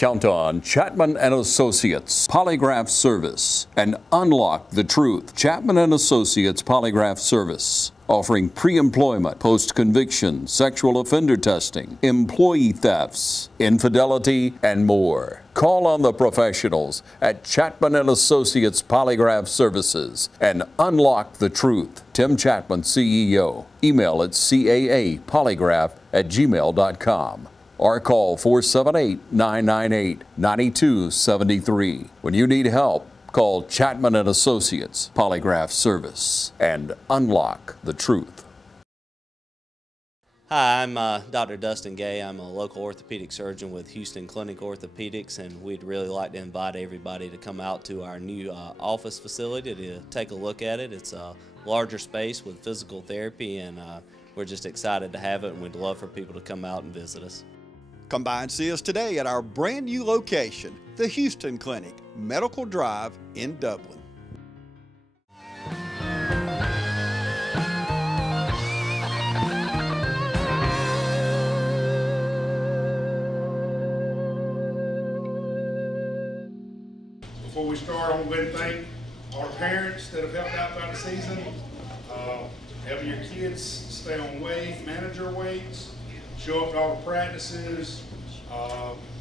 Count on Chapman and Associates Polygraph Service and unlock the truth. Chapman and Associates Polygraph Service, offering pre-employment, post-conviction, sexual offender testing, employee thefts, infidelity, and more. Call on the professionals at Chapman and Associates Polygraph Services and unlock the truth. Tim Chapman, CEO. Email at caapolygraph@gmail.com. or call 478-998-9273. When you need help, call Chapman and Associates Polygraph Service and unlock the truth. Hi, I'm Dr. Dustin Gay. I'm a local orthopedic surgeon with Houston Clinic Orthopedics, and we'd really like to invite everybody to come out to our new office facility to take a look at it. It's a larger space with physical therapy, and we're just excited to have it, and we'd love for people to come out and visit us. Come by and see us today at our brand new location, the Houston Clinic, Medical Drive in Dublin. Before we start, I want to thank our parents that have helped out throughout the season, helping your kids stay on weight, manage their weights, show up at all the practices,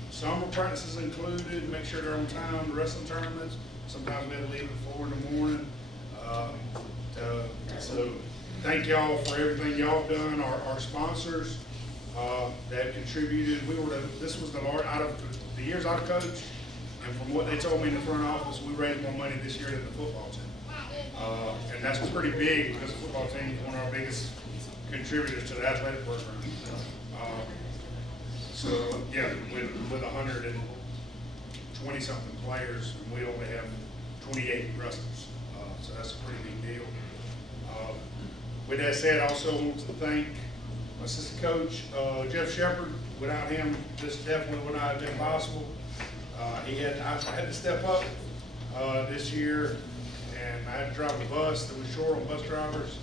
summer practices included, make sure they're on time, the wrestling tournaments. Sometimes we have to leave at 4 in the morning. So thank y'all for everything y'all done. Our sponsors that contributed. This was the large, out of the years I've coached, and from what they told me in the front office, we raised more money this year than the football team. And that's pretty big because the football team is one of our biggest contributors to the athletic program. So yeah, with 120 something players, and we only have 28 wrestlers, so that's a pretty big deal. With that said, I also want to thank my assistant coach, Jeff Shepard. Without him, this definitely would not have been possible. I had to step up this year, and I had to drive a bus that was short on bus drivers.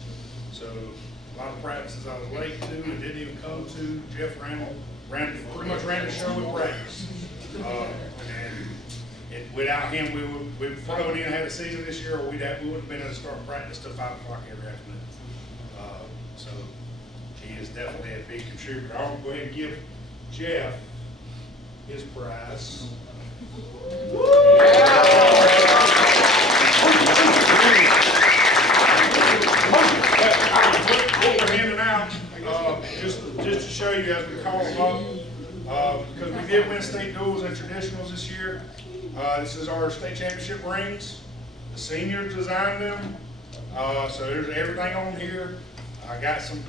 So a lot of practices I was late to and didn't even come to. Jeff pretty much ran the show with practice. And without him, we probably wouldn't even have a season this year, or we wouldn't have been able to start practice till 5 o'clock every afternoon. So he is definitely a big contributor. I'll go ahead and give Jeff his prize. Just to show you as we call them up, because we did win state duels and traditionals this year. This is our state championship rings. The seniors designed them, so there's everything on here. I got some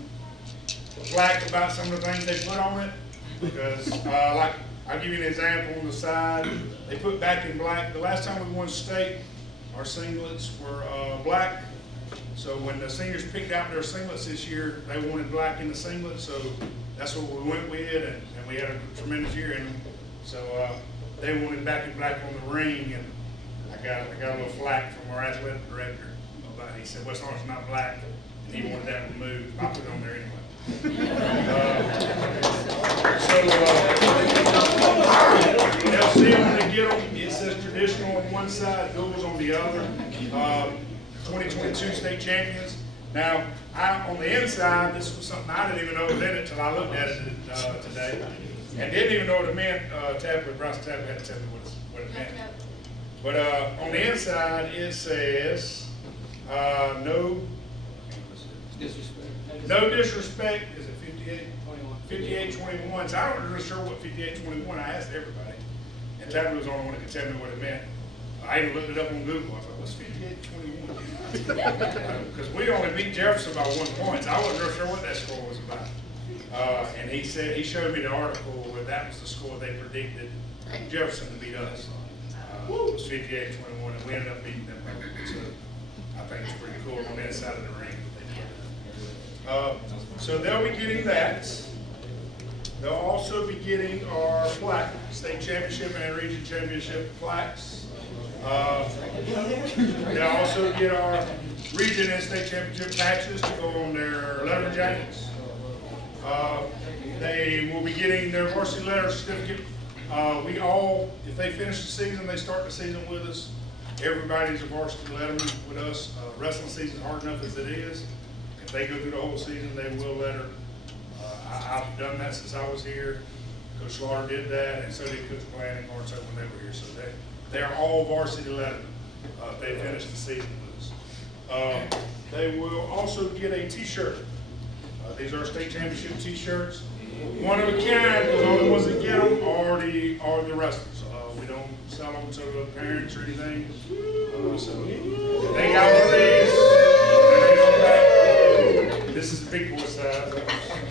flack about some of the things they put on it, because like I'll give you an example on the side. They put back in black. The last time we won state, our singlets were black. So when the seniors picked out their singlets this year, they wanted black in the singlets, so that's what we went with, and we had a tremendous year in them. So they wanted back in black on the ring, and I got a little flack from our athletic director about it. He said, well, as long as it's not black, and he wanted that removed. I put it on there anyway. They'll see them when they get them. It says traditional on one side, duels on the other. 2022 state champions. Now, on the inside, this was something I didn't even know was in it until I looked at it today, and didn't even know what it meant. Bryce Tapper had to tell me what it meant. But on the inside, it says no disrespect. Is it 5821? So I wasn't really sure what 5821. I asked everybody, and Tapper was the only one that could tell me what it meant. I even looked it up on Google. I thought, what's 5821? Because we only beat Jefferson by 1 point. So I wasn't real sure what that score was about. And he showed me the article where that was the score they predicted Jefferson to beat us. It was 58-21, and we ended up beating them. So I think it's pretty cool on the inside of the ring. So they'll be getting that. They'll also be getting our plaque, state championship and region championship plaques. They'll also get our region and state championship patches to go on their letter jackets. They will be getting their varsity letter certificate we all, if they finish the season, they start the season with us. Everybody's a varsity letterman with us. Wrestling season hard enough as it is. If they go through the whole season, they will letter. I've done that since I was here. Coach Slaughter did that, and so did Coach Bland and Lawrence when they were here. So they are all varsity lettermen. They finished the season with us. They will also get a T-shirt. These are state championship T-shirts. One of a kind, because all the ones that get them are the wrestlers. We don't sell them to the parents or anything. So they got one of these. They go back. This is the big boy size.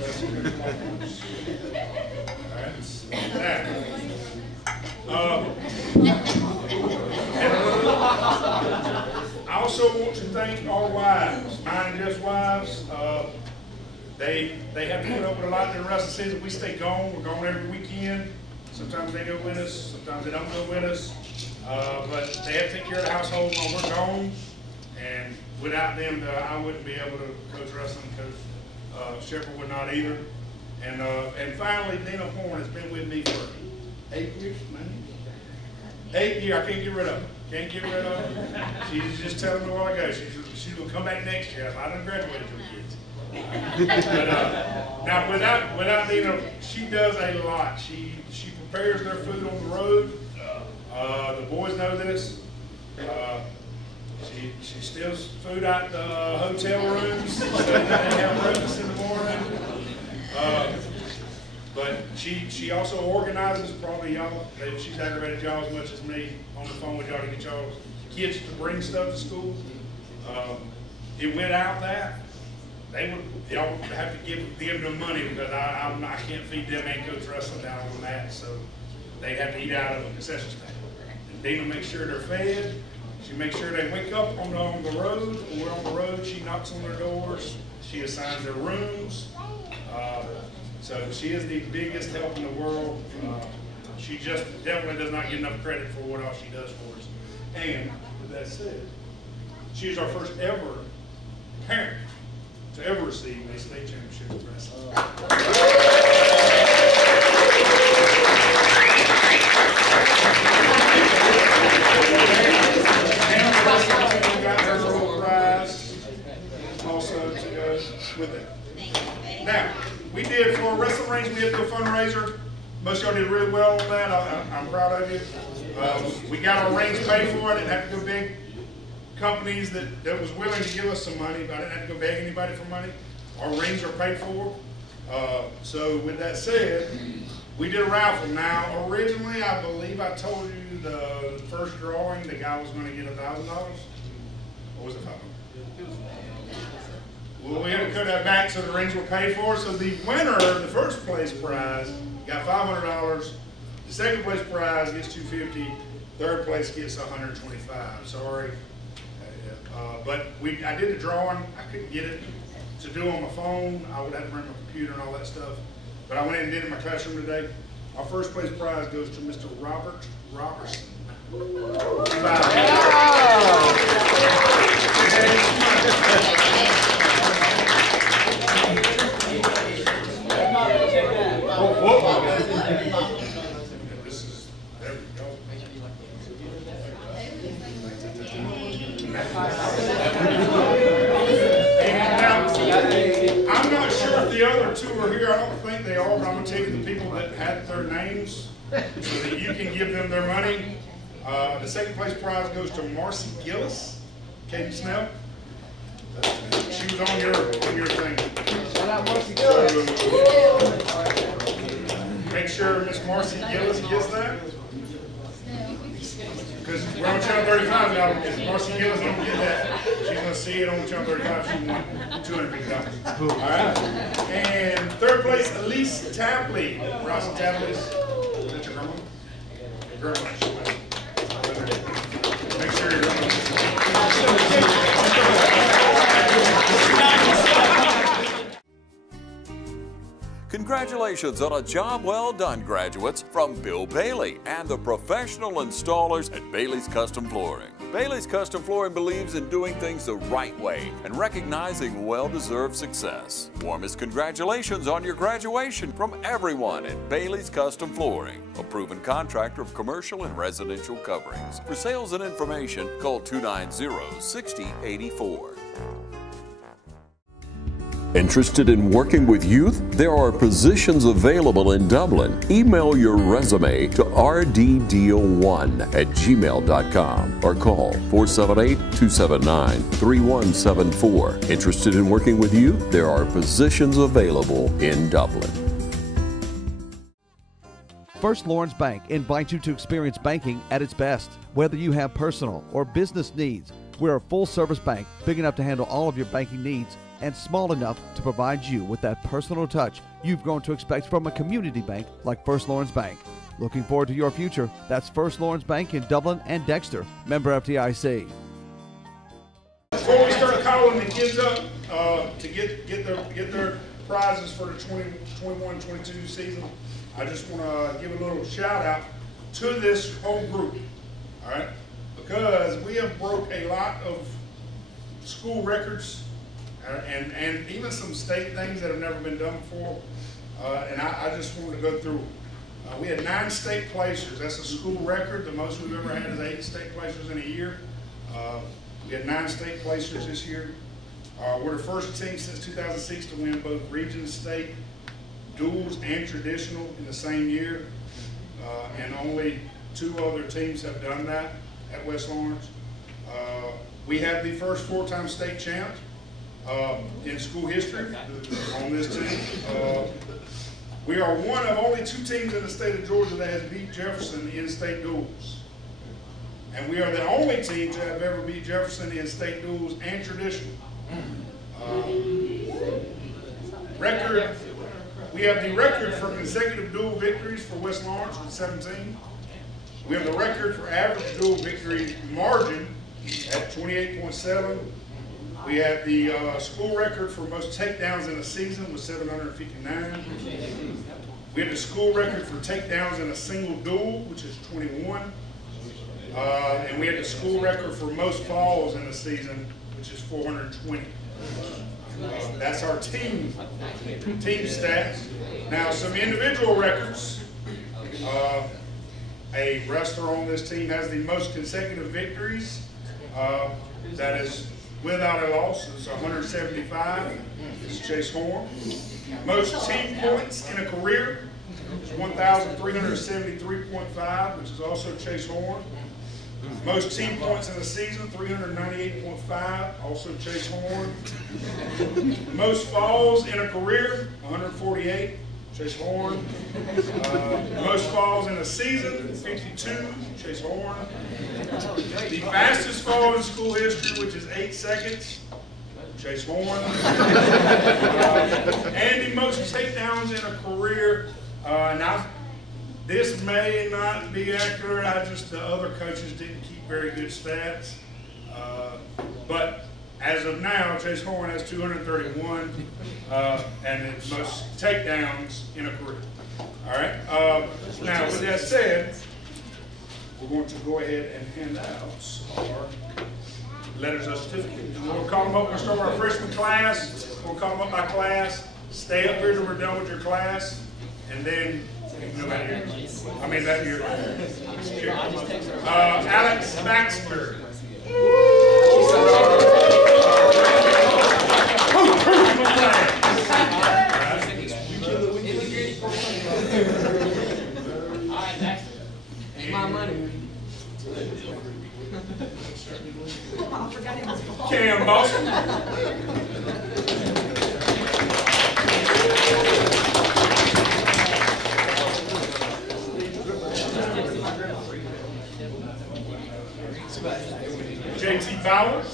That's a good one. That. I also want to thank our wives, mine and Jeff's wives. They have to put up with a lot in the rest of the season. We stay gone. We're gone every weekend. Sometimes they go with us. Sometimes they don't go with us. But they have to take care of the household while we're gone. And without them, I wouldn't be able to coach wrestling. Coach Shepherd would not either. And finally, Dina Horn has been with me for 8 years, man. 8 years. I can't get rid of her. Can't get rid of her. She's just telling me a while ago. She's going to come back next year. I done graduated to the kids. But now without Dina, she does a lot. She prepares their food on the road. The boys know this. She steals food out the hotel rooms so that they have breakfast in the morning. But she also organizes, probably y'all, she's aggravated y'all as much as me on the phone with y'all to get y'all kids to bring stuff to school. Without that, y'all would have to give them money because I can't feed them and coach wrestling down on that, so they have to eat out of a concession stand. And Dina makes sure they're fed. She makes sure they wake up on the road. When we're on the road, she knocks on their doors. She assigns their rooms. So she is the biggest help in the world. She just definitely does not get enough credit for what all she does for us. And with that said, she is our first ever parent to ever receive a state championship in wrestling. And got her little prize also to go with it. Now, we did for Wrestle Rings, we did a fundraiser. Most of y'all did really well on that. I'm proud of you. We got our rings paid for. I didn't have to go big companies that was willing to give us some money, but I didn't have to go beg anybody for money. Our rings are paid for. So with that said, we did a raffle. Now, originally, I believe I told you the first drawing, the guy was going to get $1,000. Or was it $500? Well, we had to cut that back so the rings were paid for. So the winner, the first place prize, got $500. The second place prize gets $250. Third place gets $125. Sorry. But I did the drawing. I couldn't get it to do on my phone. I would have to bring my computer and all that stuff. But I went in and did it in my classroom today. Our first place prize goes to Mr. Robert Robertson. This is, there we go. I'm not sure if the other two are here. I don't think they are, but I'm going to tell you the people that had their names so that you can give them their money. The second place prize goes to Marcy Gillis. Katie Snell. She was on your thing. Shout out Marcy Gillis. Make sure Miss Marcy Gillis gets that. Because we're on channel 35 now. If Marcy Gillis don't get that, she's going to see it on channel 35. She won $250. All right. And third place, Elise Tapley. Ross Tapley. Is that your grandma? Your grandma. Make sure you're grandma. Congratulations on a job well done, graduates, from Bill Bailey and the professional installers at Bailey's Custom Flooring. Bailey's Custom Flooring believes in doing things the right way and recognizing well-deserved success. Warmest congratulations on your graduation from everyone at Bailey's Custom Flooring, a proven contractor of commercial and residential coverings. For sales and information, call 290-6084. Interested in working with youth? There are positions available in Dublin. Email your resume to rddeal1@gmail.com or call 478-279-3174. Interested in working with youth? There are positions available in Dublin. First Lawrence Bank invites you to experience banking at its best. Whether you have personal or business needs, we're a full-service bank big enough to handle all of your banking needs and small enough to provide you with that personal touch you've grown to expect from a community bank like First Lawrence Bank. Looking forward to your future. That's First Lawrence Bank in Dublin and Dexter. Member FDIC. Before we start calling the kids up to get their prizes for the 21-22 season, I just want to give a little shout out to this whole group, all right? Because we have broke a lot of school records and even some state things that have never been done before. And I just wanted to go through. We had 9 state placers. That's a school record. The most we've ever had is 8 state placers in a year. We had 9 state placers this year. We're the first team since 2006 to win both region, state, duals, and traditional in the same year. And only 2 other teams have done that at West Lawrence. We have the first 4-time state champs in school history on this team. We are one of only 2 teams in the state of Georgia that has beat Jefferson in state duels. And we are the only team to have ever beat Jefferson in state duels and traditional. We have the record for consecutive dual victories for West Lawrence with 17. We have the record for average dual victory margin at 28.7. We have the school record for most takedowns in a season with 759. We have the school record for takedowns in a single duel, which is 21. And we have the school record for most falls in a season, which is 420. That's our team stats. Now, some individual records. A wrestler on this team has the most consecutive victories. That is without a loss. It's 175. It's Chase Horn. Most team points in a career is 1,373.5, which is also Chase Horn. Most team points in a season, 398.5, also Chase Horn. Most falls in a career, 148, Chase Horn. Most falls in a season, 52, Chase Horn. The fastest fall in school history, which is 8 seconds, Chase Horn. And the most takedowns in a career. Now, this may not be accurate. The other coaches didn't keep very good stats. But as of now, Chase Horn has 231 and the most takedowns in a career. All right. Now, with that said, we're going to go ahead and hand out our letters of certificate. We'll call them up. We'll start our freshman class. We'll call them up by class. Stay up here till we're done with your class, and then. That year. Alex Baxter. My money. Cam Boston. JT Bowers.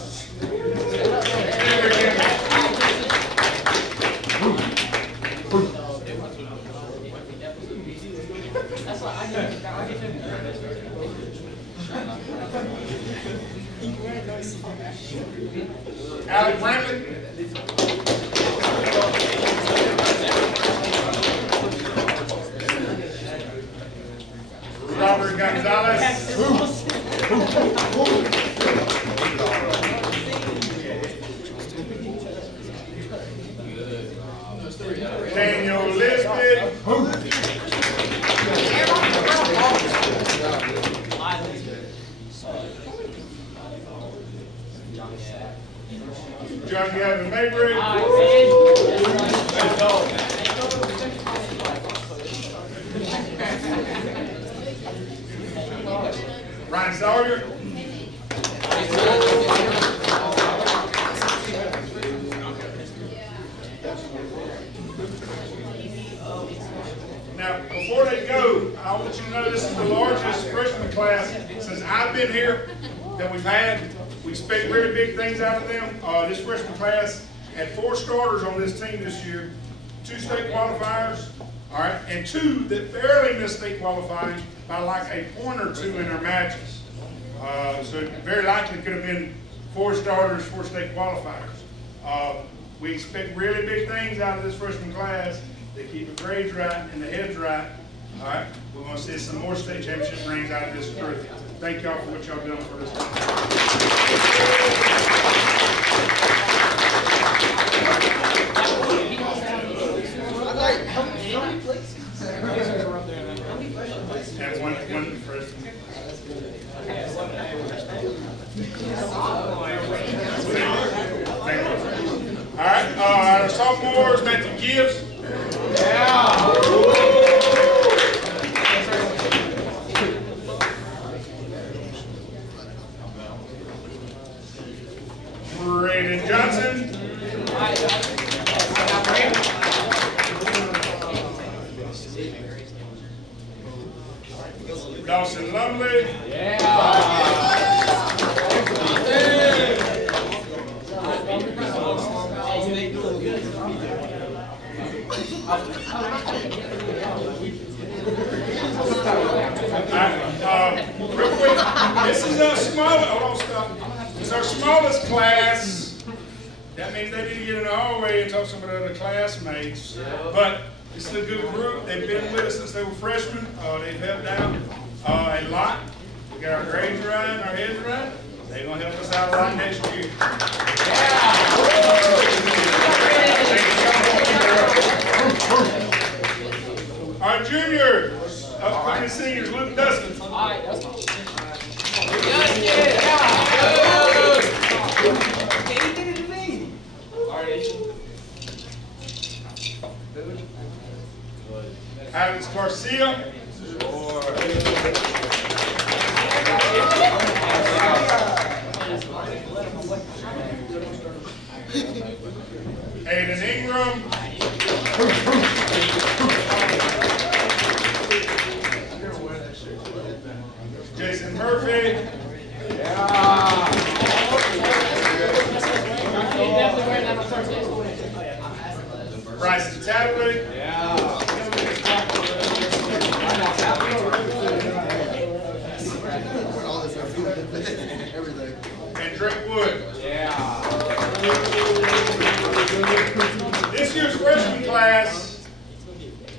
Alec Brantley. Robert Gonzalez. Daniel Lisbeth, John Gavin Mabry, Ryan Sawyer, now, before they go, I want you to know this is the largest freshman class since I've been here that we've had. We expect really big things out of them. This freshman class had 4 starters on this team this year, 2 state qualifiers, all right, and 2 that barely missed state qualifying by like a point or 2 in their matches. So very likely it could have been 4 starters, 4 state qualifiers. We expect really big things out of this freshman class. They keep the grades right and the heads right. All right, we're going to see some more state championship rings out of this group. Thank y'all for what y'all done for this time. And one freshman. All right, our sophomores, Matthew Gibbs. Yeah. Braden Johnson. Dawson Lumley. Yeah. Real quick, this is our smallest. Hold on, stop. It's our smallest class. That means they need to get in the hallway and talk to some of the other classmates. But this is a good group. They've been with us since they were freshmen. They've helped out a lot. We got our grades right, and our heads right. They're gonna help us out a lot next year. Our juniors, upcoming seniors, Luke Dustin. All right, that's fine. Alex Garcia. Aiden Ingram. Jason Murphy. Bryson Tapley. And Drake Wood. This year's freshman class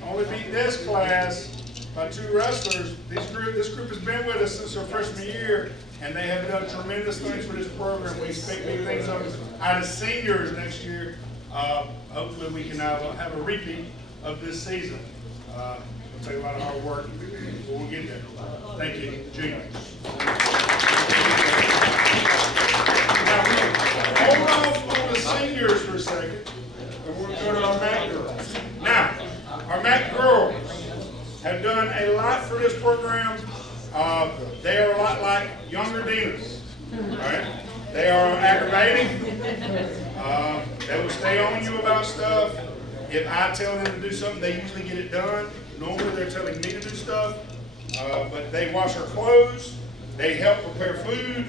only beat this class by 2 wrestlers. This group has been with us since our freshman year, and they have done tremendous things for this program. We expect big things out of seniors next year. Hopefully we can have a repeat of this season. It'll take a lot of hard work, but we'll get there. Thank you, juniors. Now, hold off on the seniors for a second, and we're going to go to our MAC girls. Now, our MAC girls have done a lot for this program. They are a lot like younger Dinas. Right? They are aggravating. They will stay on you about stuff. If I tell them to do something, they usually get it done. Normally they're telling me to do stuff, but they wash our clothes. They help prepare food.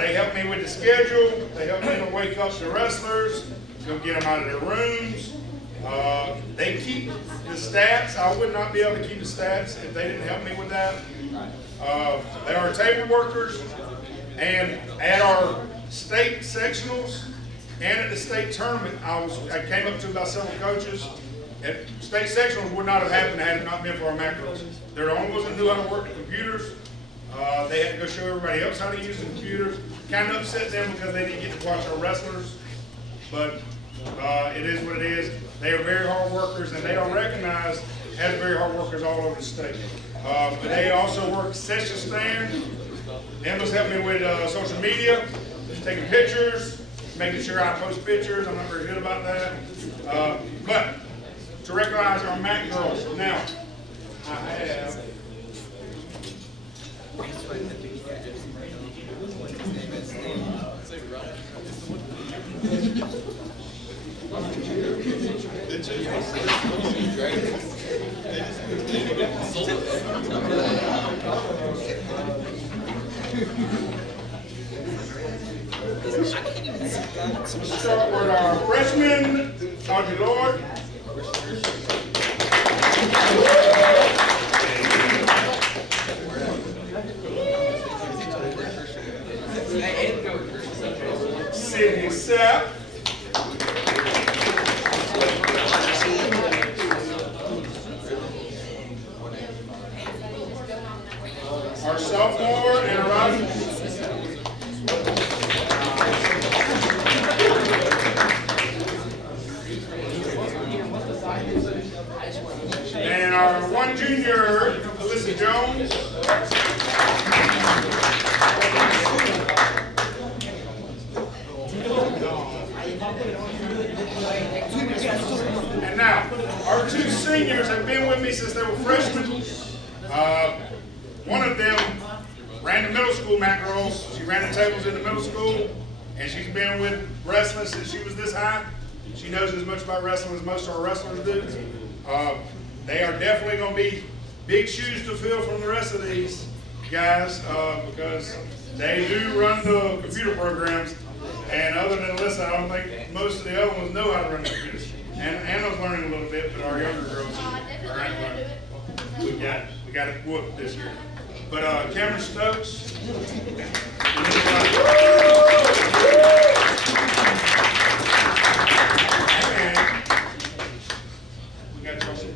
They help me with the schedule. They help me to wake up the wrestlers, go get them out of their rooms. They keep the stats. I would not be able to keep the stats if they didn't help me with that. They are table workers, and at our state sectionals and at the state tournament, I came up to about several coaches. And state sectionals would not have happened had it not been for our MAC girls. They're the only ones that knew how to work the computers. They had to go show everybody else how to use the computers. Kind of upset them because they didn't get to watch our wrestlers. But it is what it is. They are very hard workers, and they are recognized as very hard workers all over the state. But they also work session stand. Emma's helped me with social media, taking pictures, making sure I post pictures. I'm not very good about that. But to recognize our MAC girls, now I have start with our freshman, Audrey Lord. Sydney Sapp. Our sophomore and rising. And our one junior, Alyssa Jones. And now, our two seniors have been with me since they were freshmen. One of them ran the middle school MAC girls. She ran the tables in the middle school, and she's been with wrestling since she was this high. She knows as much about wrestling as most of our wrestlers do. They are definitely going to be big shoes to fill from the rest of these guys because they do run the computer programs. And other than Alyssa, I don't think most of the other ones know how to run the computers. And Anna's learning a little bit, but our younger girls are learning. We got it whooped this year. But Cameron Stokes. And we got Chelsea.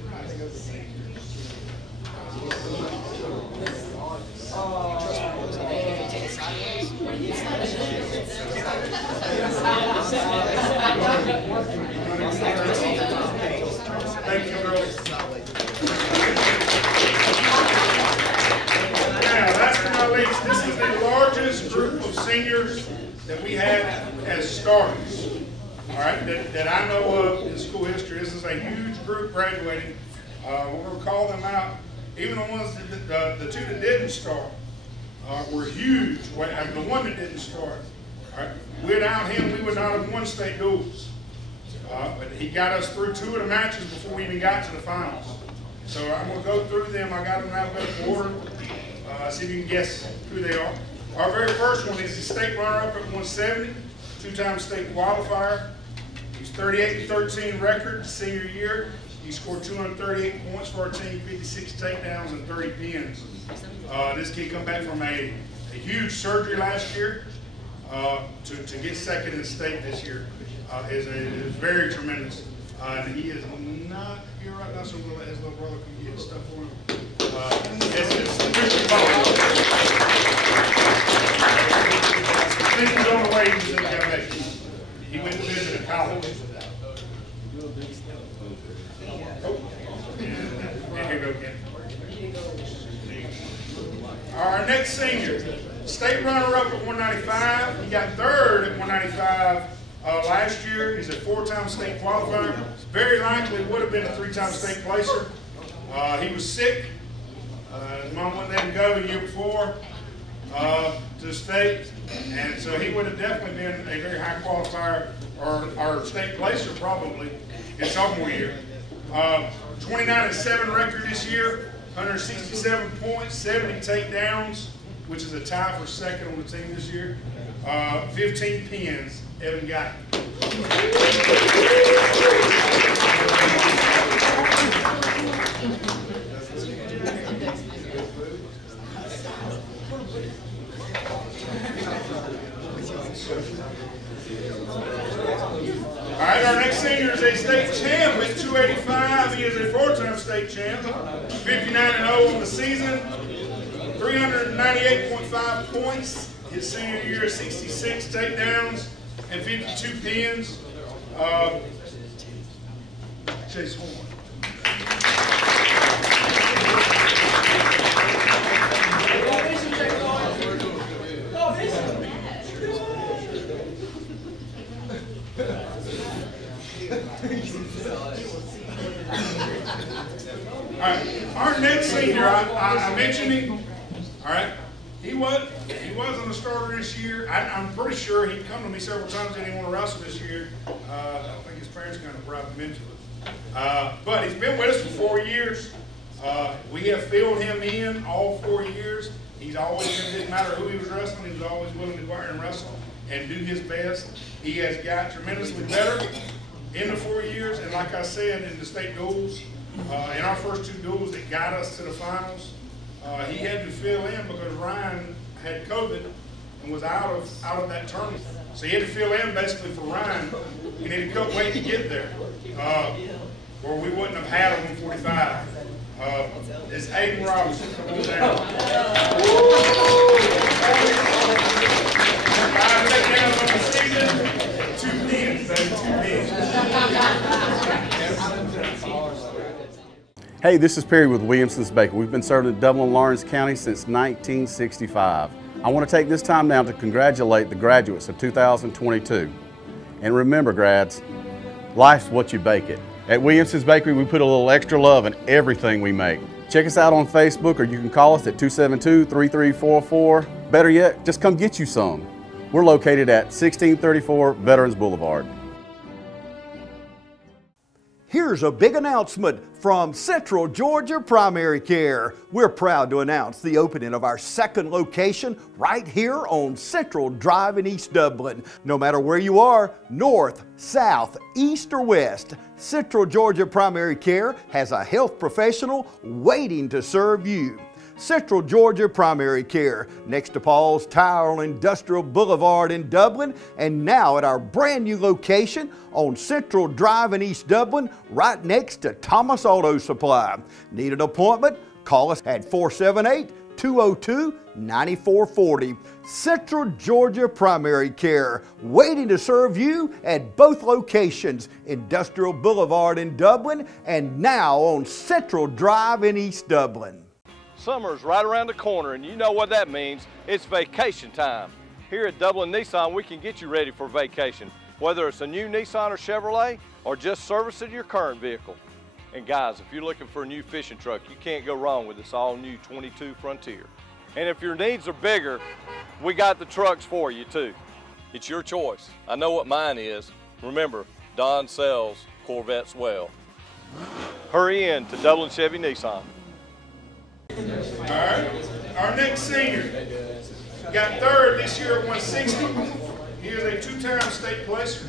Thank you, girls. Now, last but not least, this is the largest group of seniors that we have as starters. All right, that I know of in school history. This is a huge group graduating. We're going to call them out. Even the ones the two that didn't start were huge. The one that didn't start. All right. Without him, we would not have won state duels. But he got us through two of the matches before we even got to the finals. So I'm going to go through them. I got them in alphabetical order. See if you can guess who they are. Our very first one is the state runner-up at 170, two-time state qualifier. He's 38-13 record senior year. He scored 238 points for our team, 56 takedowns, and 30 pins. This kid come back from a huge surgery last year to get second in state this year. Is very tremendous. And he is not here right now, so we'll let his little brother come get stuff for him. This is Christian Ball. Since he's on the way, he's in the back. He went to visit at college. And here we go again. Our next senior, state runner-up at 195. He got third at 195 last year. He's a four-time state qualifier. Very likely would have been a three-time state placer. He was sick. His mom wouldn't let him go the year before to state, and so he would have definitely been a very high qualifier, or state placer probably his sophomore year. 29-7 record this year, 167 points, 70 takedowns, which is a tie for second on the team this year. 15 pins. Evan got it. All right, our next senior is a state champ at 285. He is a four-time state champ, 59-0 on the season, 398.5 points. His senior year, 66 takedowns and 52 pins. Chase Horn. All right, our next senior, I mentioned him. All right, he wasn't a starter this year. I'm pretty sure he'd come to me several times and he didn't want to wrestle this year. I think his parents kind of brought him into it. But he's been with us for 4 years. We have filled him in all 4 years. He's always, it didn't matter who he was wrestling, he was always willing to go out and wrestle and do his best. He has got tremendously better in the 4 years, and like I said, in the state duels, in our first 2 duels that got us to the finals, he had to fill in because Ryan had COVID and was out of that tournament. So he had to fill in basically for Ryan, and he couldn't wait to get there, or we wouldn't have had him in 45. It's Aiden Robinson. Come on down. 5 takedowns on the season, 2 pins, baby, 2 pins. Hey, this is Perry with Williamson's Bakery. We've been serving Dublin and Lawrence County since 1965. I want to take this time now to congratulate the graduates of 2022. And remember, grads, life's what you bake it. At Williamson's Bakery, we put a little extra love in everything we make. Check us out on Facebook, or you can call us at 272-3344. Better yet, just come get you some. We're located at 1634 Veterans Boulevard. Here's a big announcement from Central Georgia Primary Care. We're proud to announce the opening of our 2nd location right here on Central Drive in East Dublin. No matter where you are, north, south, east, or west, Central Georgia Primary Care has a health professional waiting to serve you. Central Georgia Primary Care, next to Paul's Tire on Industrial Boulevard in Dublin, and now at our brand new location on Central Drive in East Dublin, right next to Thomas Auto Supply. Need an appointment? Call us at 478-202-9440. Central Georgia Primary Care, waiting to serve you at both locations, Industrial Boulevard in Dublin and now on Central Drive in East Dublin. Summer's right around the corner, and you know what that means. It's vacation time. Here at Dublin Nissan, we can get you ready for vacation, whether it's a new Nissan or Chevrolet or just servicing your current vehicle. And guys, if you're looking for a new fishing truck, you can't go wrong with this all-new 22 Frontier. And if your needs are bigger, we got the trucks for you too. It's your choice. I know what mine is. Remember, Don sells Corvettes well. Hurry in to Dublin Chevy Nissan. All right, our next senior got 3rd this year at 160. He is a 2-time state placer.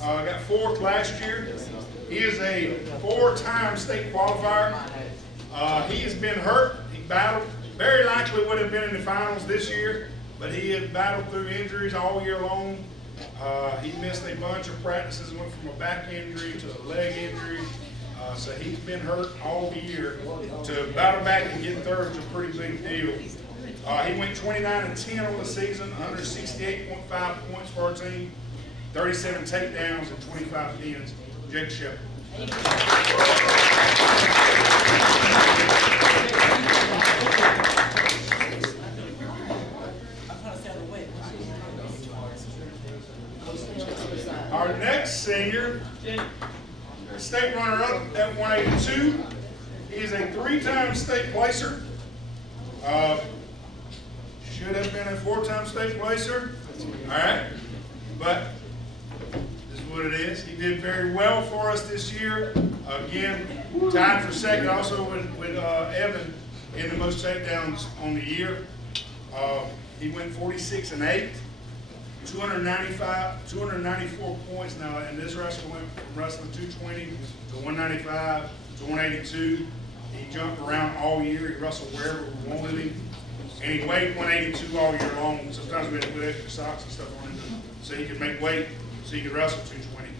Got 4th last year. He is a 4-time state qualifier. He has been hurt. He battled. Very likely would have been in the finals this year, but he had battled through injuries all year long. He missed a bunch of practices, went from a back injury to a leg injury. So he's been hurt all year. To battle back and get 3rd is a pretty big deal. He went 29-10 on the season, 168.5 points for our team, 37 takedowns and 25 pins. Jake Shepard. Our next senior, state runner-up at 182. He is a 3-time state placer. Should have been a 4-time state placer. All right, but this is what it is. He did very well for us this year. Again, tied for 2nd also with Evan in the most takedowns on the year. He went 46-8. 294 points now, and this wrestler went from wrestling 220 to 195 to 182. He jumped around all year. He wrestled wherever we wanted him, and he weighed 182 all year long. Sometimes we had to put extra socks and stuff on him so he could make weight, so he could wrestle 220.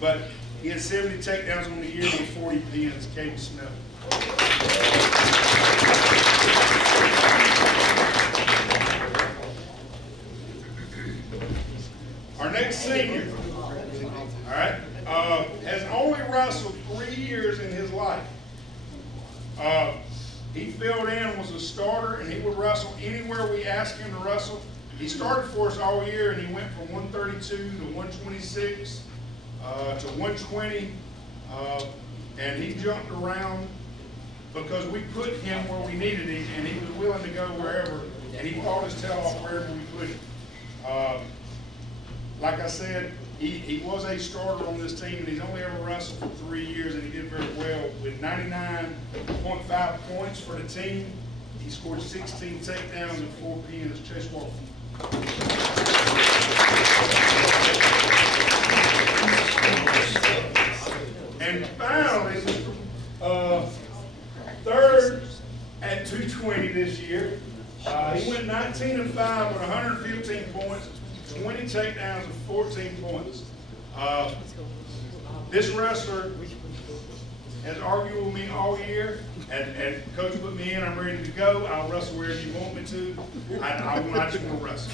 But he had 70 takedowns on the year with 40 pins. Caden Smith. Our next senior, all right, has only wrestled 3 years in his life. He filled in, was a starter, and he would wrestle anywhere we asked him to wrestle. He started for us all year, and he went from 132 to 126 to 120, and he jumped around because we put him where we needed him, and he was willing to go wherever, and he fought his tail off wherever we put him. Like I said, he was a starter on this team, and he's only ever wrestled for 3 years, and he did very well with 99.5 points for the team. He scored 16 takedowns and 4 pins. Chase Walker. And finally, third at 220 this year. He went 19-5 with 115 points, 20 takedowns, and 14 points. This wrestler has argued with me all year, and Coach put me in, I'm ready to go. I'll wrestle wherever you want me to. I just want to wrestle.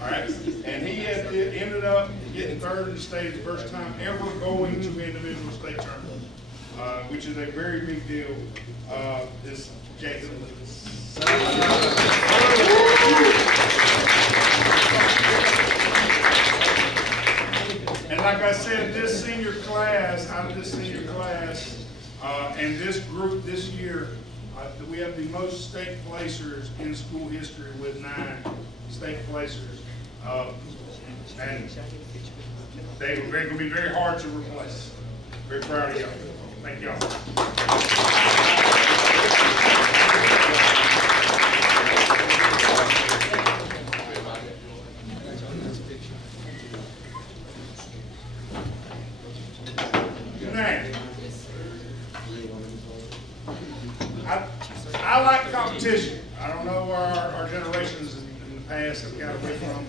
All right? And he ended up getting third in the state the first time ever going to individual state tournament, which is a very big deal. This Jacob. And like I said, this senior class, out of this senior class, and this group this year, we have the most state placers in school history with 9 state placers. And they're going to be very hard to replace. Very proud of y'all. Thank y'all. I like competition. I don't know where our generations in the past have got away from.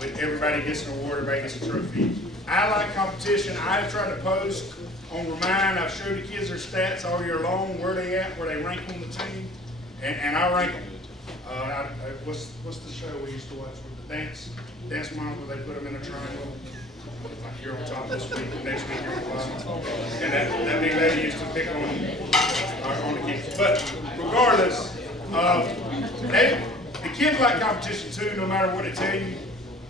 With everybody gets an award, everybody gets a trophy. I like competition. I've tried to post on Remind. I've showed the kids their stats all year long, where they at, where they rank on the team, and I rank them. What's the show we used to watch with the dance mom, where they put them in a triangle? Like you're on top this week, the next week you're on the bottom. And that big lady used to pick on the kids. But regardless, the kids like competition too, no matter what they tell you.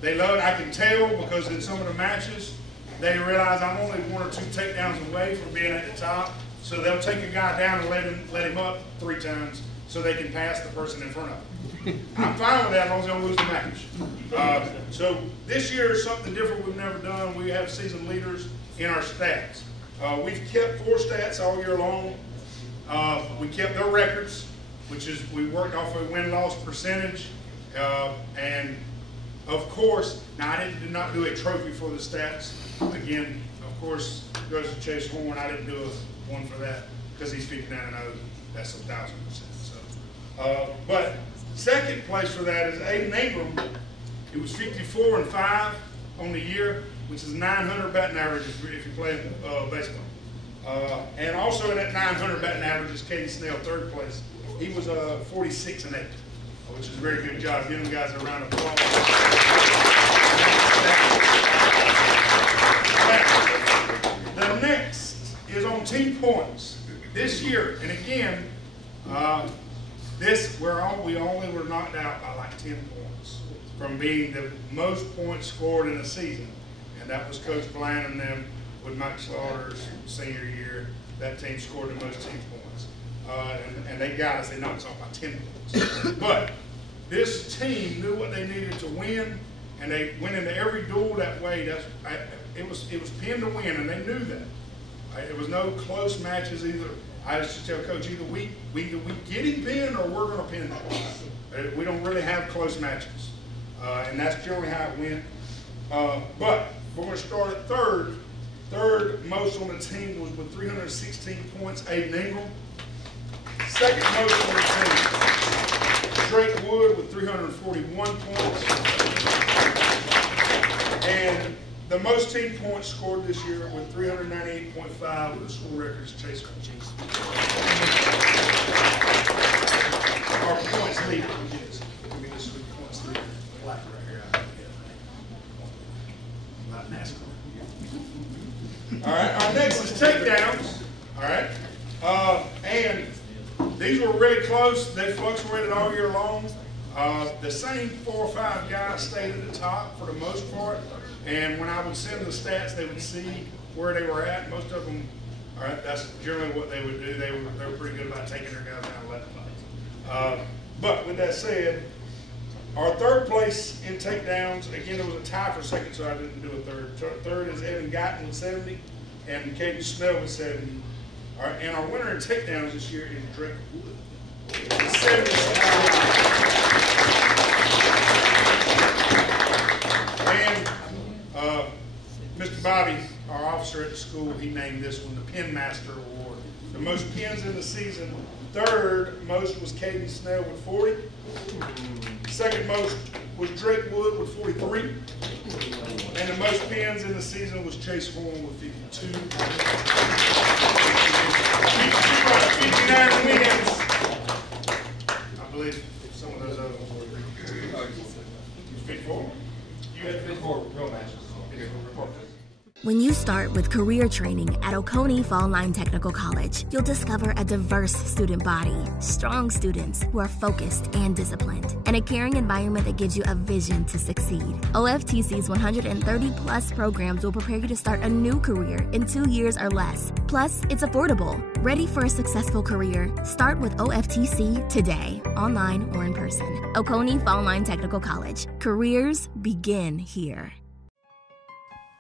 They love it. I can tell because in some of the matches, they realize I'm only 1 or 2 takedowns away from being at the top. So they'll take a guy down and let him up 3 times so they can pass the person in front of him. I'm fine with that as long as they don't lose the match. So this year is something different we've never done. We have seasoned leaders in our stats. We've kept 4 stats all year long. We kept their records, which is we worked off a win-loss percentage. And of course, now I did not do a trophy for the stats. Again, of course, it goes to Chase Horn. I didn't do one for that because he's 59-0. That's 1,000%. So, but second place for that is Aiden Ingram. It was 54-5 on the year, which is 900 batting average if you play baseball. And also in that 900 batting average is Katie Snell, 3rd place. He was 46-8. Which is a very good job. Give them guys a round of applause. The next is on team points. This year, and again, we only were knocked out by like 10 points from being the most points scored in a season. And that was Coach Bland and them with Mike Slaughter's senior year. That team scored the most team points. And they got us, they knocked us off by 10 points. But this team knew what they needed to win, and they went into every duel that way. It was pin to win, and they knew that. It was no close matches either. I used to tell Coach, either we get him pinned or we're going to pin that. We don't really have close matches, and that's generally how it went. But we're going to start at third. Third most on the team was with 316 points, Aiden Ingram. Second most on the team, Drake Wood with 341 points. And the most team points scored this year with 398.5 with the school record is Chase Horn. Our points leader. Give me this points leader. Black right here. Not NASCAR. takedowns, all right? And these were really close. They fluctuated all year long. The same 4 or 5 guys stayed at the top for the most part. And when I would send the stats, they would see where they were at. Most of them, all right, that's generally what they would do. They were pretty good about taking their guys down left. But with that said, our third place in takedowns, again, there was a tie for second, so I didn't do a third. Third is Evan Guyton with 70, and Caden Snell with 70. All right, and our winner in takedowns this year is Drake Wood. 76. And Mr. Bobby, our officer at the school, he named this one the Pen Master Award. The most pens in the season. Third most was Caden Snell with 40. Second most was Drake Wood with 43. And the most pens in the season was Chase Horn with 52. 59 wins. I believe some of those other ones were 54. You had 54 real matches. When you start with career training at Oconee Fall Line Technical College, you'll discover a diverse student body, strong students who are focused and disciplined, and a caring environment that gives you a vision to succeed. OFTC's 130-plus programs will prepare you to start a new career in 2 years or less. Plus, it's affordable. Ready for a successful career? Start with OFTC today, online or in person. Oconee Fall Line Technical College. Careers begin here.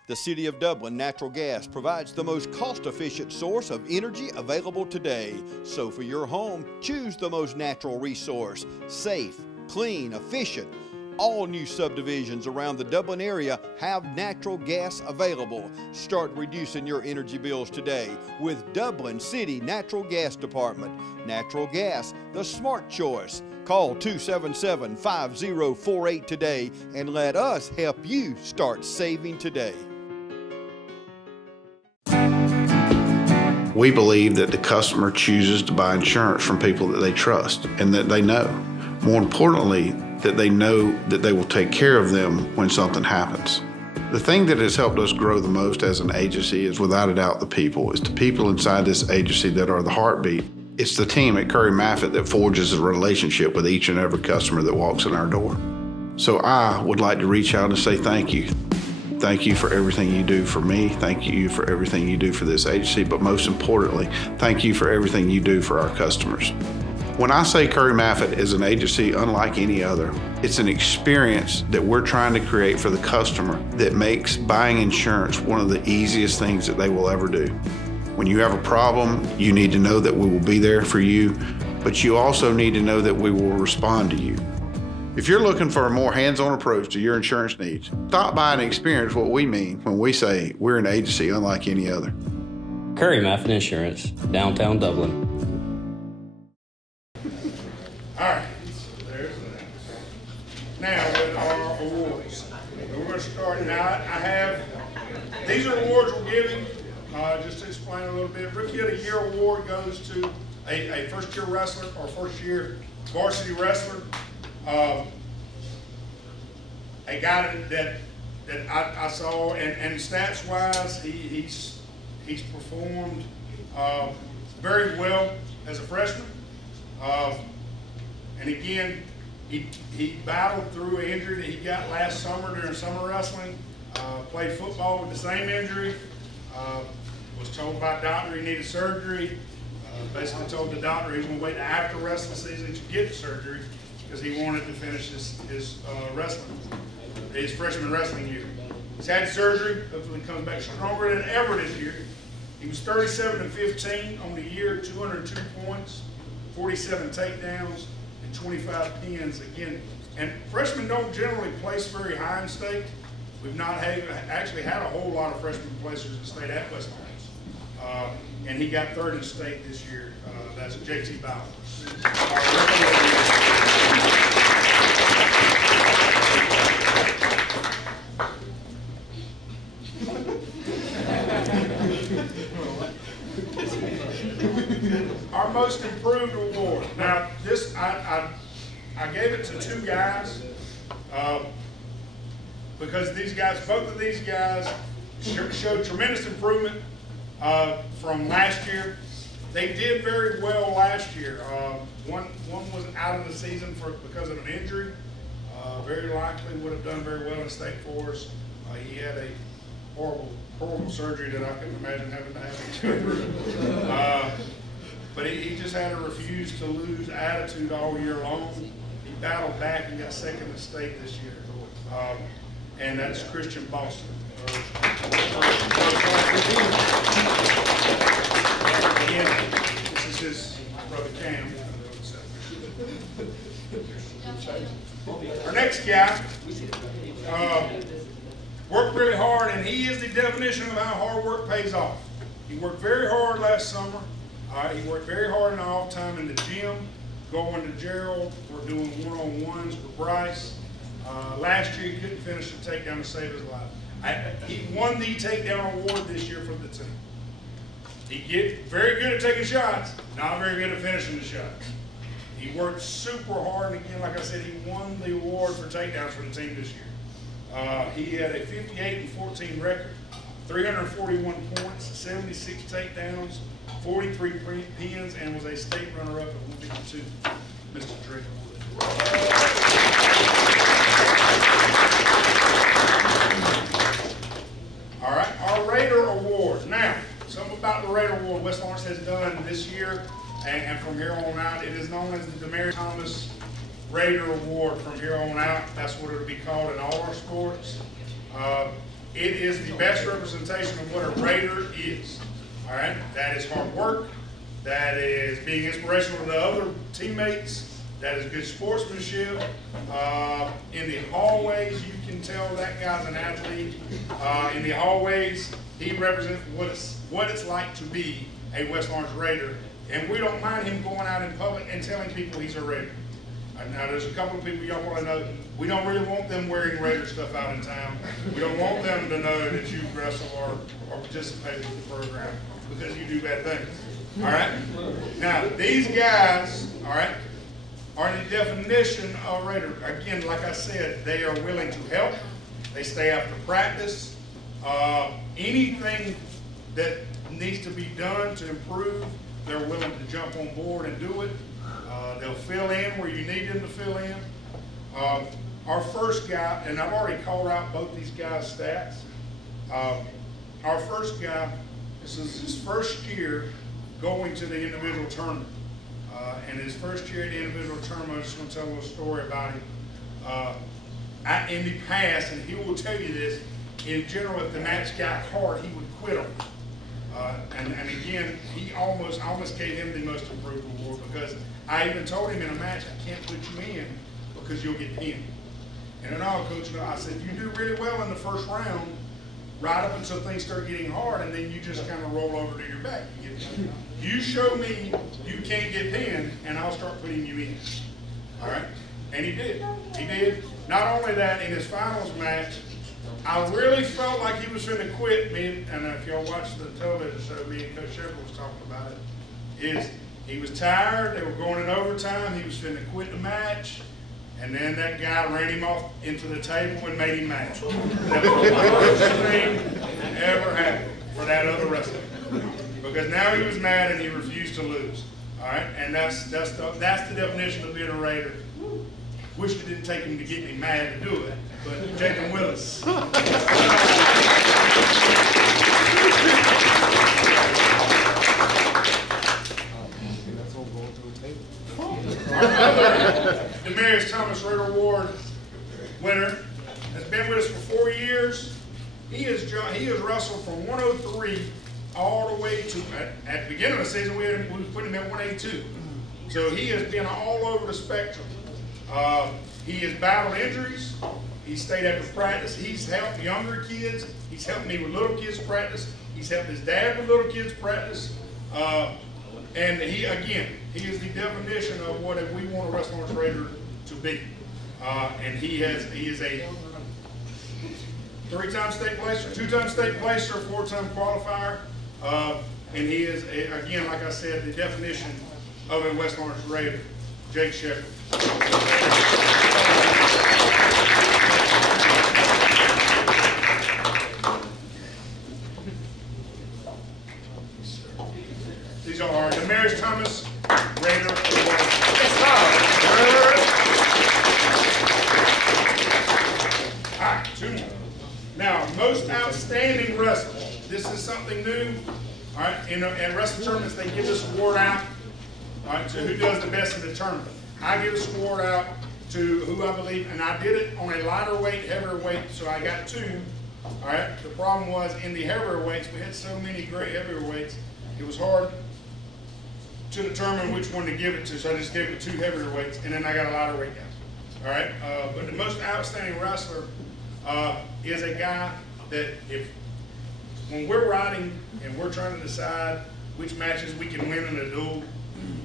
The City of Dublin Natural Gas provides the most cost-efficient source of energy available today. So for your home, choose the most natural resource. Safe, clean, efficient. All new subdivisions around the Dublin area have natural gas available. Start reducing your energy bills today with Dublin City Natural Gas Department. Natural gas, the smart choice. Call 277-5048 today and let us help you start saving today. We believe that the customer chooses to buy insurance from people that they trust and that they know. More importantly, that they know that they will take care of them when something happens. The thing that has helped us grow the most as an agency is without a doubt the people. It's the people inside this agency that are the heartbeat. It's the team at Curry Maffitt that forges a relationship with each and every customer that walks in our door. So I would like to reach out and say thank you. Thank you for everything you do for me. Thank you for everything you do for this agency, but most importantly, thank you for everything you do for our customers. When I say Curry Maffitt is an agency unlike any other, it's an experience that we're trying to create for the customer that makes buying insurance one of the easiest things that they will ever do. When you have a problem, you need to know that we will be there for you, but you also need to know that we will respond to you. If you're looking for a more hands-on approach to your insurance needs, stop by and experience what we mean when we say we're an agency unlike any other. Curry Maffitt Insurance, downtown Dublin. All right, so there's that. Now with our awards, we're going to start now. These are awards we're giving, just to explain a little bit. Rookie of the Year award goes to a first-year wrestler or first-year varsity wrestler. A guy that I saw, and stats-wise, he's performed very well as a freshman. And again, he battled through an injury that he got last summer during summer wrestling. Played football with the same injury. Was told by a doctor he needed surgery. Basically told the doctor he was going to wait after wrestling season to get surgery because he wanted to finish his freshman wrestling year. He's had surgery. Hopefully he comes back stronger than ever this year. He was 37-15 on the year, 202 points, 47 takedowns, and 25 pins. Again, and freshmen don't generally place very high in state. We've not actually had a whole lot of freshman placers in state at West Point. And he got third in state this year. That's JT Bauer. Our most improved award. Now, this I gave it to two guys because both of these guys showed tremendous improvement from last year. They did very well last year. One was out of the season because of an injury. Very likely would have done very well in state for us. He had a horrible surgery that I couldn't imagine having to have. But he just had a refuse to lose attitude all year long. He battled back and got second in the state this year. And that's Christian Boston. Again, this is his brother Cam. Our next guy worked really hard, and he is the definition of how hard work pays off. He worked very hard last summer. He worked very hard in the off time in the gym, going to Gerald. We're doing one-on-ones with Bryce. Last year, he couldn't finish the takedown to save his life. He won the takedown award this year for the team. He gets very good at taking shots, not very good at finishing the shots. He worked super hard, and again, like I said, he won the award for takedowns for the team this year. He had a 58-14 record, 341 points, 76 takedowns, 43 pins, and was a state runner-up at 152. Mr. Drake. All right, our Raider Award. Now, something about the Raider Award West Lawrence has done this year, and from here on out, it is known as the Demary Thomas Raider Award from here on out. That's what it'll be called in all our sports. It is the best representation of what a Raider is. All right, that is hard work, that is being inspirational to the other teammates, that is good sportsmanship. In the hallways, you can tell that guy's an athlete. In the hallways, he represents what it's like to be a West Lawrence Raider. And we don't mind him going out in public and telling people he's a Raider. Now, there's a couple of people y'all want to know, we don't really want them wearing Raider stuff out in town. We don't want them to know that you wrestle or participate with the program because you do bad things. All right? Now, these guys, all right, are the definition of Raider. Again, like I said, they are willing to help. They stay after practice. Anything that needs to be done to improve, they're willing to jump on board and do it. They'll fill in where you need them to fill in. Our first guy, and I've already called out both these guys' stats. Our first guy, this is his first year going to the individual tournament. And his first year at the individual tournament, I just want to tell a little story about him. In the past, and he will tell you this, in general, if the match got hard, he would quit them. And again, I almost gave him the most improved award because I even told him in a match, I can't put you in because you'll get pinned. And then coach, I said, you do really well in the first round, right up until things start getting hard, and then you just kind of roll over to your back. You show me you can't get pinned, and I'll start putting you in. All right? And he did. He did. Not only that, in his finals match, I really felt like he was going to quit. And if y'all watch the television show, me and Coach Shepard was talking about it, he was tired, they were going in overtime, he was going to quit the match, and then that guy ran him off into the table and made him mad. That was the worst thing that ever happened for that other wrestler. Because now he was mad and he refused to lose. All right, and that's the definition of being a Raider. Wish it didn't take him to get me mad to do it, but Jacob Willis. Demarius Thomas Raider Award winner has been with us for 4 years. He has wrestled from 103 all the way to, at the beginning of the season, we was putting him at 182. So he has been all over the spectrum. He has battled injuries. He stayed after practice. He's helped younger kids. He's helped me with little kids practice. He's helped his dad with little kids practice. And he is the definition of what we want a West Lawrence Raider to be. And he is a 3-time state placer, 2-time state placer, 4-time qualifier. And he is, again, like I said, the definition of a West Lawrence Raider. Jake Shepard. These are Damaris Thomas, Raider. All right, 2 more. Now, most outstanding wrestler. This is something new. All right, in wrestling tournaments, they give this award out. All right, to who does the best in the tournament. I give this award out to who I believe, and I did it on a lighter weight, heavier weight, so I got 2. All right, the problem was in the heavier weights, we had so many great heavier weights, it was hard to determine which one to give it to, so I just gave it 2 heavier weights, and then I got a lighter weight guy. All right, but the most outstanding wrestler is a guy that when we're riding and we're trying to decide which matches we can win in a duel,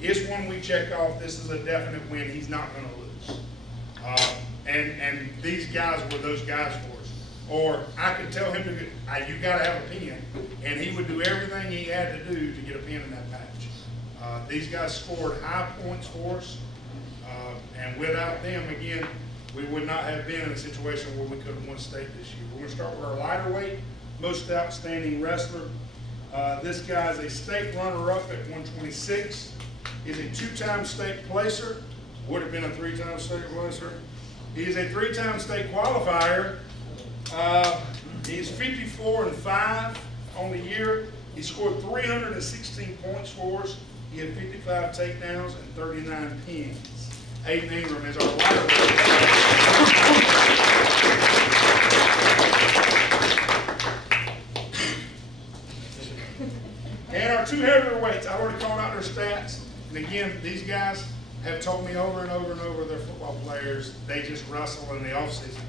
it's one we check off. This is a definite win. He's not going to lose. And these guys were those guys for us. Or I could tell him you got to have a pin, and he would do everything he had to do to get a pin in that match. These guys scored high points for us, and without them, again, we would not have been in a situation where we could have won state this year. We're going to start with our lighter weight, most outstanding wrestler. This guy is a state runner-up at 126. He's a 2-time state placer, would have been a 3-time state placer. He is a 3-time state qualifier. He's 54-5 on the year. He scored 316 points for us. He had 55 takedowns and 39 pins. Aiden Ingram is our lighter weight. And our 2 heavier weights, I already called out their stats. And again, these guys have told me over and over and over they're football players. They just wrestle in the offseason.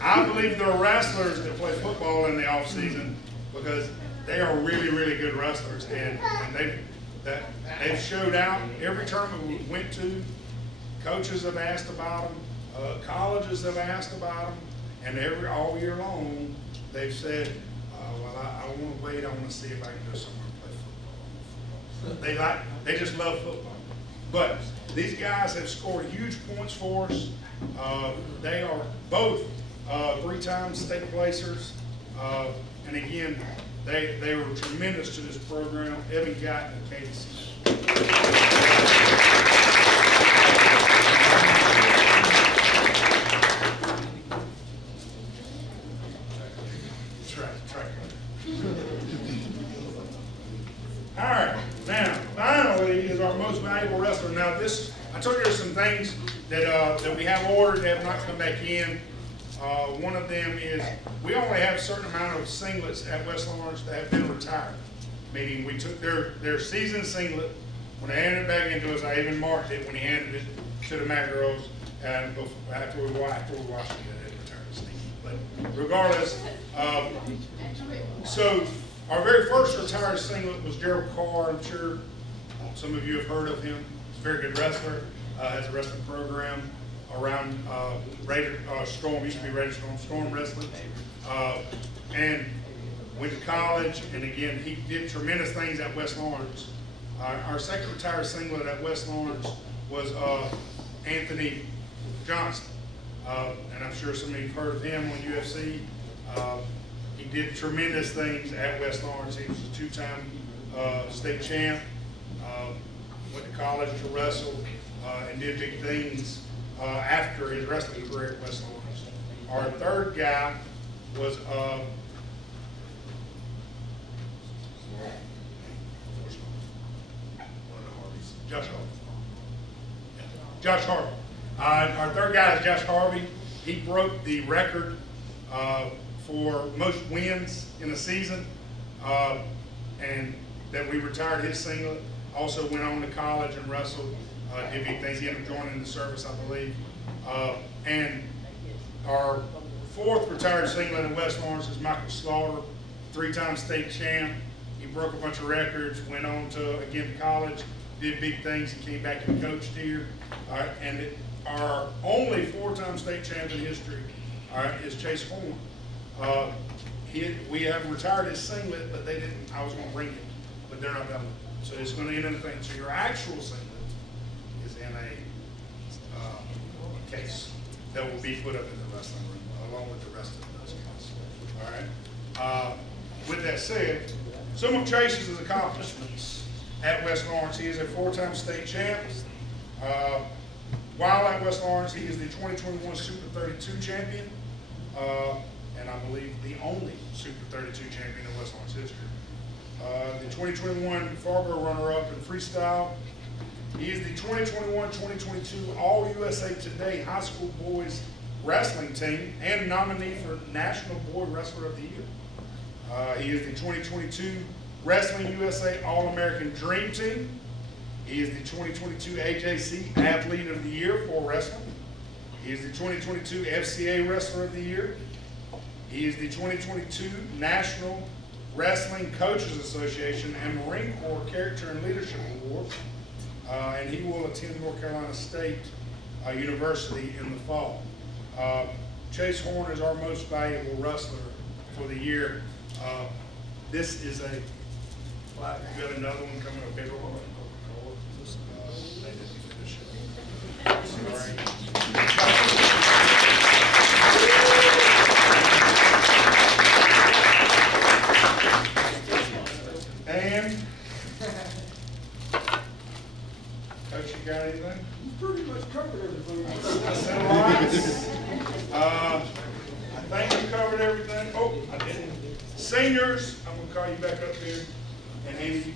I believe they're wrestlers that play football in the offseason because they are really, really good wrestlers. And they've showed out every tournament we went to. Coaches have asked about them. Colleges have asked about them. And all year long, they've said, well, I want to wait. I want to see if I can go somewhere and play football. They just love football. But these guys have scored huge points for us. They are both 3-time state placers. And again, they were tremendous to this program. Evan Gatton and Katie Smith. All right, now, finally is our most valuable wrestler. Now I told you there's some things that we have ordered that have not come back in. One of them is we only have a certain amount of singlets at West Lawrence that have been retired. Meaning we took their season singlet, when they handed it back into us, I even marked it when he handed it to the Mac girls, and after we washed it, they returned the singlet. But regardless, so our very first retired singlet was Gerald Carr. I'm sure some of you have heard of him. He's a very good wrestler. Has a wrestling program around Storm, used to be Raider Storm Wrestling. And went to college, and again, he did tremendous things at West Lawrence. Our second retired singlet at West Lawrence was Anthony Johnson. And I'm sure some of you have heard of him on UFC. He did tremendous things at West Lawrence. He was a 2-time state champ. Went to college to wrestle and did big things after his wrestling career at West Lawrence. Our third guy was Josh Harvey. Our third guy is Josh Harvey. He broke the record for most wins in a season, and that we retired his singlet. Also went on to college and wrestled, did big things. He ended up joining the service, I believe. And our fourth retired singlet in West Lawrence is Michael Slaughter, 3-time state champ. He broke a bunch of records, went on to, again, college, did big things. He came back and coached here. And our only 4-time state champ in history is Chase Horn. We have retired his singlet, but they didn't. I was going to bring it, but they're not done with it. So it's going to end in a thing. So your actual singlet is in a case that will be put up in the wrestling room along with the rest of those guys. All right. With that said, some of Chase's accomplishments at West Lawrence. He is a 4-time state champ. While at West Lawrence, he is the 2021 Super 32 champion, and I believe the only Super 32 champion in West Lawrence history. The 2021 Fargo runner-up in freestyle. He is the 2021-2022 All-USA Today High School Boys Wrestling Team and nominee for National Boy Wrestler of the Year. He is the 2022 Wrestling USA All-American Dream Team. He is the 2022 AJC Athlete of the Year for wrestling. He is the 2022 FCA Wrestler of the Year. He is the 2022 National Wrestling Coaches Association and Marine Corps Character and Leadership Award. And he will attend North Carolina State University in the fall. Chase Horn is our most valuable wrestler for the year. This is a, we got another one coming up, bigger one. Sorry. And Coach, you got anything? You pretty much covered everything. I said a lot. I think you covered everything. Oh, I didn't. Seniors, I'm going to call you back up here. And Andy,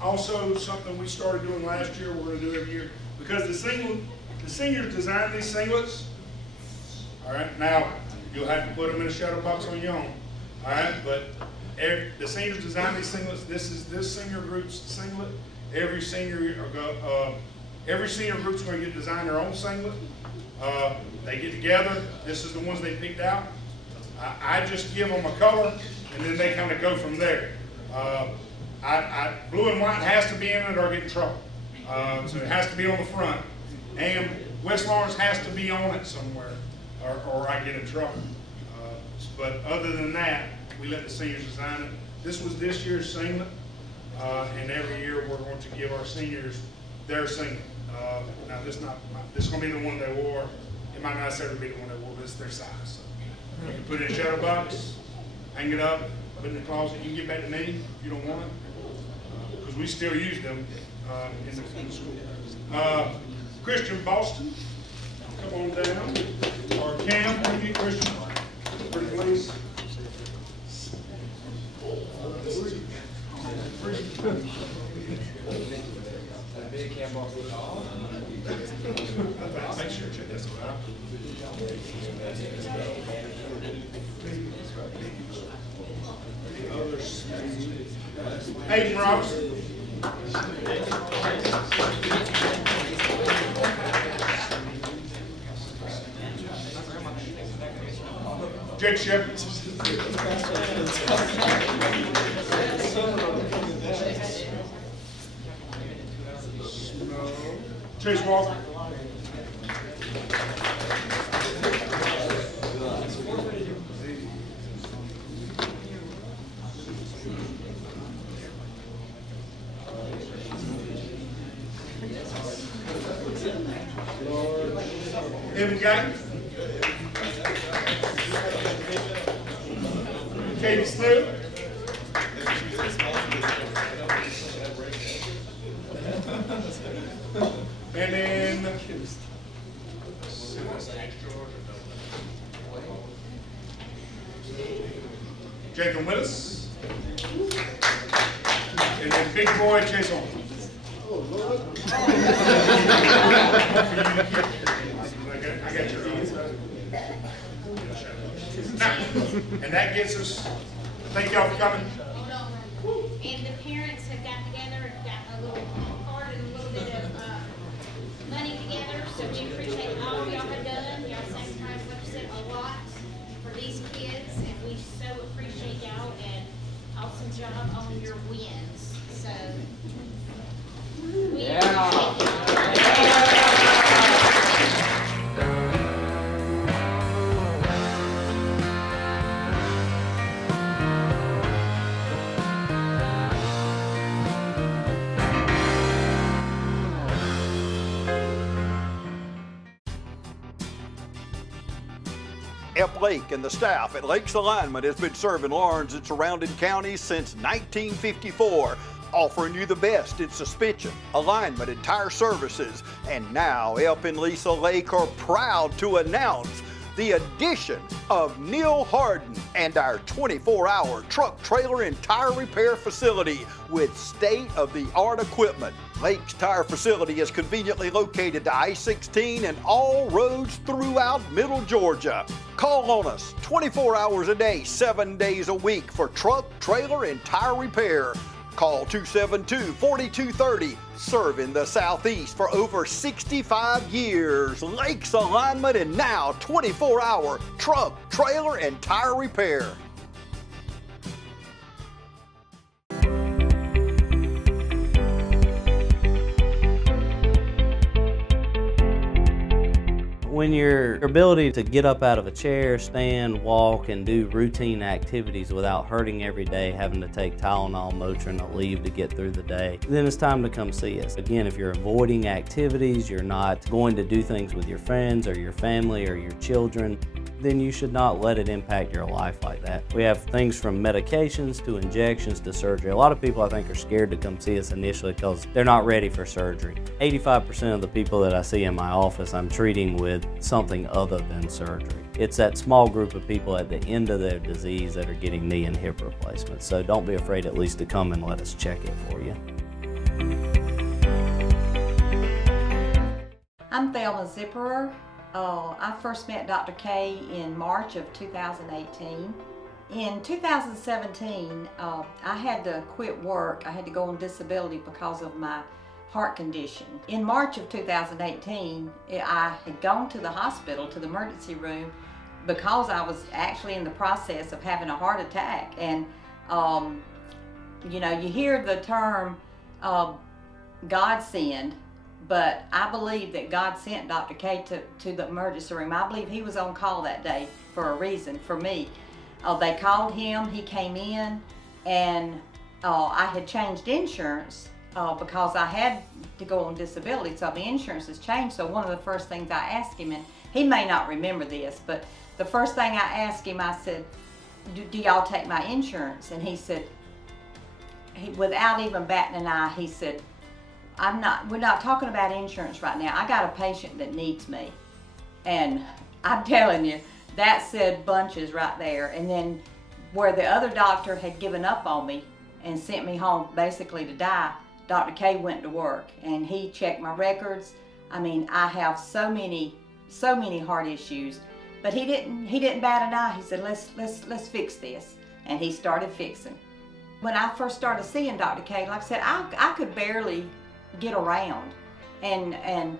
also something we started doing last year, we're going to do every year, because the seniors designed these singlets. All right, now you'll have to put them in a shadow box on your own. All right, but the seniors designed these singlets. This is this senior group's singlet. Every senior group's going to get designed their own singlet. They get together. This is the ones they picked out. I just give them a color, and then they kind of go from there. Blue and white has to be in it or I get in trouble. So it has to be on the front. And West Lawrence has to be on it somewhere, or I get in trouble. But other than that, we let the seniors design it. This was this year's singlet, and every year we're going to give our seniors their singlet. Now this is going to be the one they wore. It might not necessarily be the one they wore, but it's their size. So you can put it in a shadow box, hang it up, put it in the closet. You can get back to me if you don't want it, because we still use them in the school. Christian Boston, come on down. Or Cam, can you get Christian? Pretty please. Big Cam Boston. Make sure check this one out. Hayden Robinson. Jake Shepard. Chase Walker. Evan Gang. Katie Snoop. And then Jacob Willis. And then big boy Chase Holmes. I got your own. Now, and that gets us, thank y'all for coming. And the parents have got together and got a little card and a little bit of money together, so we appreciate all y'all have done. Y'all sacrificed, like you said, a lot for these kids, and we so appreciate y'all, and awesome job on your wins. So, we appreciate y'all. F. Lake and the staff at Lake's Alignment has been serving Lawrence and surrounding counties since 1954. offering you the best in suspension, alignment, and tire services. And now Elp and Lisa Lake are proud to announce the addition of Neil Harden and our 24-hour truck, trailer, and tire repair facility with state-of-the-art equipment. Lake's Tire Facility is conveniently located to I-16 and all roads throughout Middle Georgia. Call on us 24 hours a day, 7 days a week for truck, trailer, and tire repair. Call 272-4230, serving the Southeast for over 65 years. Lake's Alignment and now 24-hour truck, trailer, and tire repair. When your ability to get up out of a chair, stand, walk, and do routine activities without hurting every day, having to take Tylenol, Motrin, or leave to get through the day, then it's time to come see us. Again, if you're avoiding activities, you're not going to do things with your friends or your family or your children, then you should not let it impact your life like that. We have things from medications to injections to surgery. A lot of people, I think, are scared to come see us initially because they're not ready for surgery. 85% of the people that I see in my office, I'm treating with something other than surgery. It's that small group of people at the end of their disease that are getting knee and hip replacements. So don't be afraid at least to come and let us check it for you. I'm Thelma Zipperer. I first met Dr. K in March of 2018. In 2017, I had to quit work. I had to go on disability because of my heart condition. In March of 2018, I had gone to the hospital, to the emergency room, because I was actually in the process of having a heart attack. And, you know, you hear the term God send, but I believe that God sent Dr. K to the emergency room. I believe he was on call that day for a reason, for me. They called him, he came in, and I had changed insurance because I had to go on disability, so the insurance has changed. So one of the first things I asked him, and he may not remember this, but the first thing I asked him, I said, do y'all take my insurance? And he said, without even batting an eye, he said, we're not talking about insurance right now. I got a patient that needs me. And I'm telling you, that said bunches right there. And then where the other doctor had given up on me and sent me home basically to die, Dr. K went to work and he checked my records. I mean, I have so many heart issues, but he didn't bat an eye. He said, let's fix this. And he started fixing. When I first started seeing Dr. K, like I said, I could barely get around, and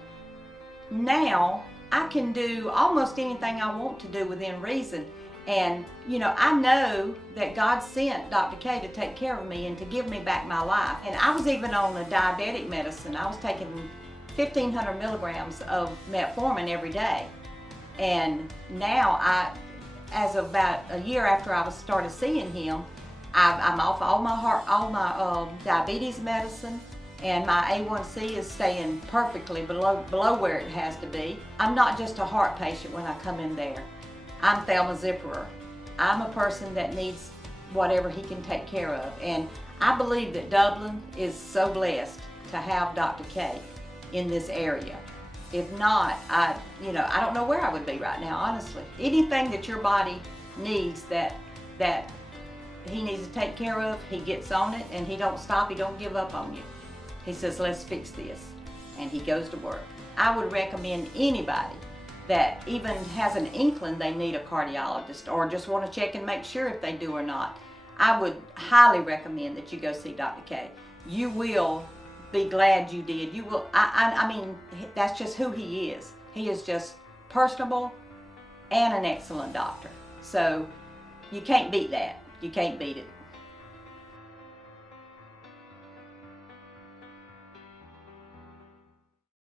now I can do almost anything I want to do within reason. And you know, I know that God sent Dr. K to take care of me and to give me back my life. And I was even on a diabetic medicine. I was taking 1,500 milligrams of metformin every day. And now as of about a year after I started seeing him, I'm off all my diabetes medicine. And my A1C is staying perfectly below where it has to be. I'm not just a heart patient when I come in there. I'm Thelma Zipperer. I'm a person that needs whatever he can take care of. And I believe that Dublin is so blessed to have Dr. K in this area. If not, I don't know where I would be right now, honestly. Anything that your body needs that he needs to take care of, he gets on it, and he don't stop, he don't give up on you. He says, let's fix this, and he goes to work. I would recommend anybody that even has an inkling they need a cardiologist or just want to check and make sure if they do or not. I would highly recommend that you go see Dr. K. You will be glad you did. You will. I mean, that's just who he is. He is just personable and an excellent doctor. So you can't beat that. You can't beat it.